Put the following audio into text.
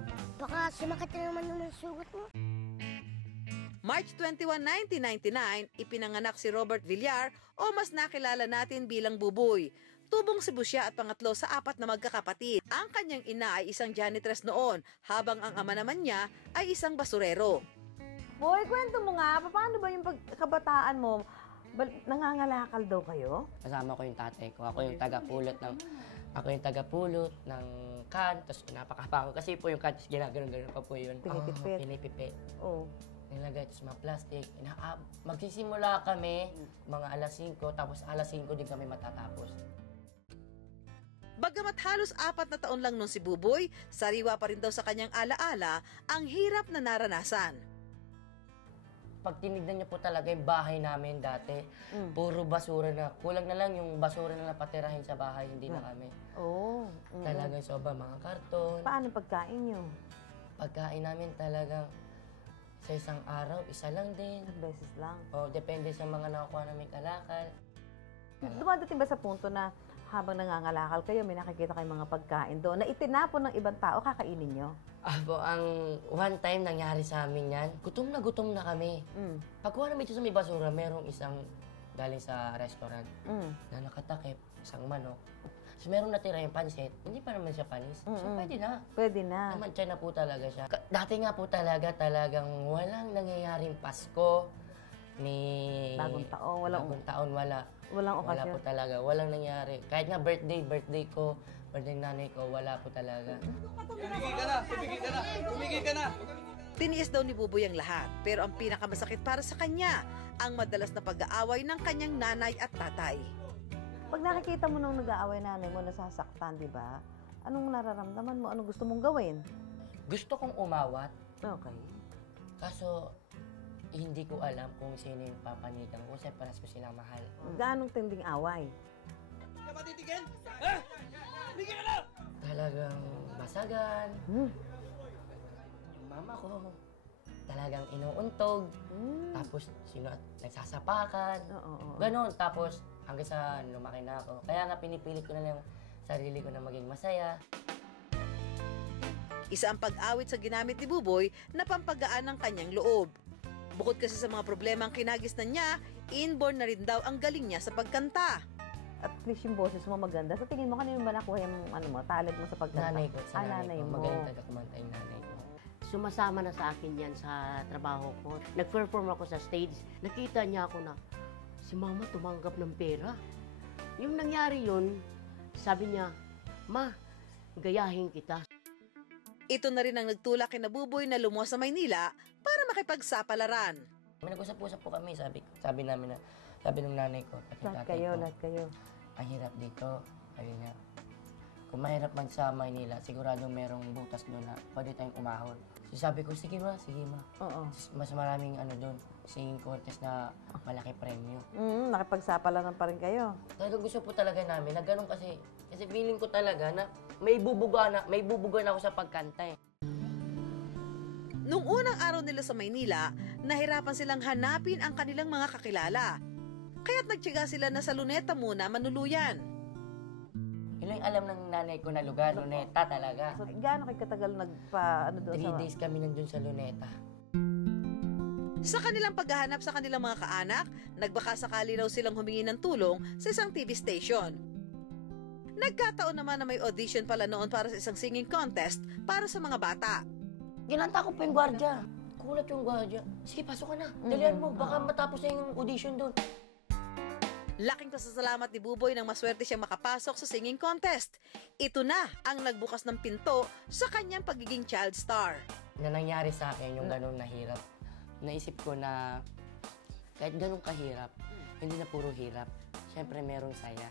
mo. Baka sumakit na naman yung sugat mo. March 21, 1999, ipinanganak si Robert Villar o mas nakilala natin bilang Buboy. Tubong Cebu siya at pangatlo sa 4 na magkakapatid. Ang kanyang ina ay isang janitress noon, habang ang ama naman niya ay isang basurero. Boy, kwento mo nga, paano ba yung pagkabataan mo? Nangangalakal daw kayo? Kasama ko yung tatay ko. Ako yung tagapulot ng can, tapos pinapakapa ko. Kasi po yung can, ginagano-gano pa po yun. Pinipipit. Pinipipit. Oo. Nilagay, tapos mga plastic. Magsisimula kami mga alas 5, tapos alas 5 din kami matatapos. Bagamat halos 4 na taon lang nun si Buboy, sariwa pa rin daw sa kanyang alaala ang hirap na naranasan. Pag tinignan niyo po talaga yung bahay namin dati, puro basura na. Kulang na lang yung basura na napatirahin sa bahay, hindi na kami. Oo. Talagang sobra mga karton. Paano pagkain nyo? Pagkain namin talagang sa isang araw, isa lang din. Beses lang. O, depende sa mga nakukuha namin kalakal. Dumadating ba sa punto na habang nangangalakal kayo, may nakikita kayong mga pagkain doon na itinapon ng ibang tao, kakainin nyo? Ang one time nangyari sa amin yan, gutom na kami. Pagkuha namin sa may basura, merong isang galing sa restaurant na nakatakip, isang manok. So merong natira yung pansit, hindi pa naman siya panis. So pwede na. Pwede na. Namantya na po talaga siya. Dati nga po talagang walang nangyayaring Pasko, ni Bagong taon, wala. Walang okasyon. Wala po talaga, walang nangyari. Kahit nga birthday ko, birthday nanay ko, wala po talaga. Tumigil ka na! Tiniis daw ni Buboy ang lahat, pero ang pinakamasakit para sa kanya, ang madalas na pag-aaway ng kanyang nanay at tatay. Pag nakikita mo nung nag-aaway nanay mo, nasasaktan, di ba? Anong nararamdaman mo? Anong gusto mong gawin? Gusto kong umawat, Okay. kaso hindi ko alam kung sino yung papanigan ko kasi paras ko silang mahal. Gaanong tinding away? Ka ba titigil? Ha? Tumigil ka na! Talagang basagan. Yung mama ko, talagang inuuntog. Tapos nagsasapakan. Ganon. Tapos hanggang sa lumaki na ako. Kaya nga pinipilit ko na lang sarili ko na maging masaya. Isa ang pag-awit sa ginamit ni Buboy na pampagaan ng kanyang loob. Bukod kasi sa mga problema ang kinagisnan niya, inborn na rin daw ang galing niya sa pagkanta. At least yung boses mo maganda. Sa tingin mo, kanino ba nakuha yung talent mo sa pagkanta? Nanay ko, sa nanay mo. Magaling taga-kumanta yung nanay ko. Sumasama na sa akin yan sa trabaho ko. Nag-perform ako sa stage. Nakita niya ako na si mama tumanggap ng pera. Yung nangyari yun, sabi niya, "Ma, gayahin kita." Ito na rin ang nagtulak kina Buboy na lumuwas sa Maynila para makipagsapalaran. May nag-usap-usap po kami, sabi namin sabi ng nanay ko, pati tatay ko. Lahat kayo. Ang hirap dito, sabi niya. Kung mahirap man sa Maynila, siguradong merong butas doon na pwede tayong umahon. So sabi ko, sige ma. Oo. Mas maraming doon, singing contest na malaki premyo. Nakipagsapalaran pa rin kayo. Talagang gusto po talaga namin na ganun kasi feeling ko talaga na may bubugan ako sa pagkanta eh. Nung unang araw nila sa Maynila, nahirapan silang hanapin ang kanilang mga kakilala. Kaya't nagtiyaga sila na sa Luneta muna manuluyan. Yun lang alam ng nanay ko na lugar, Luneta talaga. So, gaano kayo katagal doon 3 days kami nandun sa Luneta. Sa kanilang paghahanap sa kanilang mga kaanak, nagbaka sakali raw silang humingi ng tulong sa isang TV station. Nagkataon naman na may audition pala noon para sa isang singing contest para sa mga bata. Ginanta ko pa yung gwardiya. Kulat yung gwardiya. Sige, pasok ka na. Dalihan mo, baka matapos na yung audition doon. Laking pasasalamat ni Buboy nang maswerte siyang makapasok sa singing contest. Ito na ang nagbukas ng pinto sa kanyang pagiging child star. Na nangyari sa akin yung ganun na hirap. Naisip ko na kahit ganun kahirap, hindi na puro hirap. Siyempre merong saya.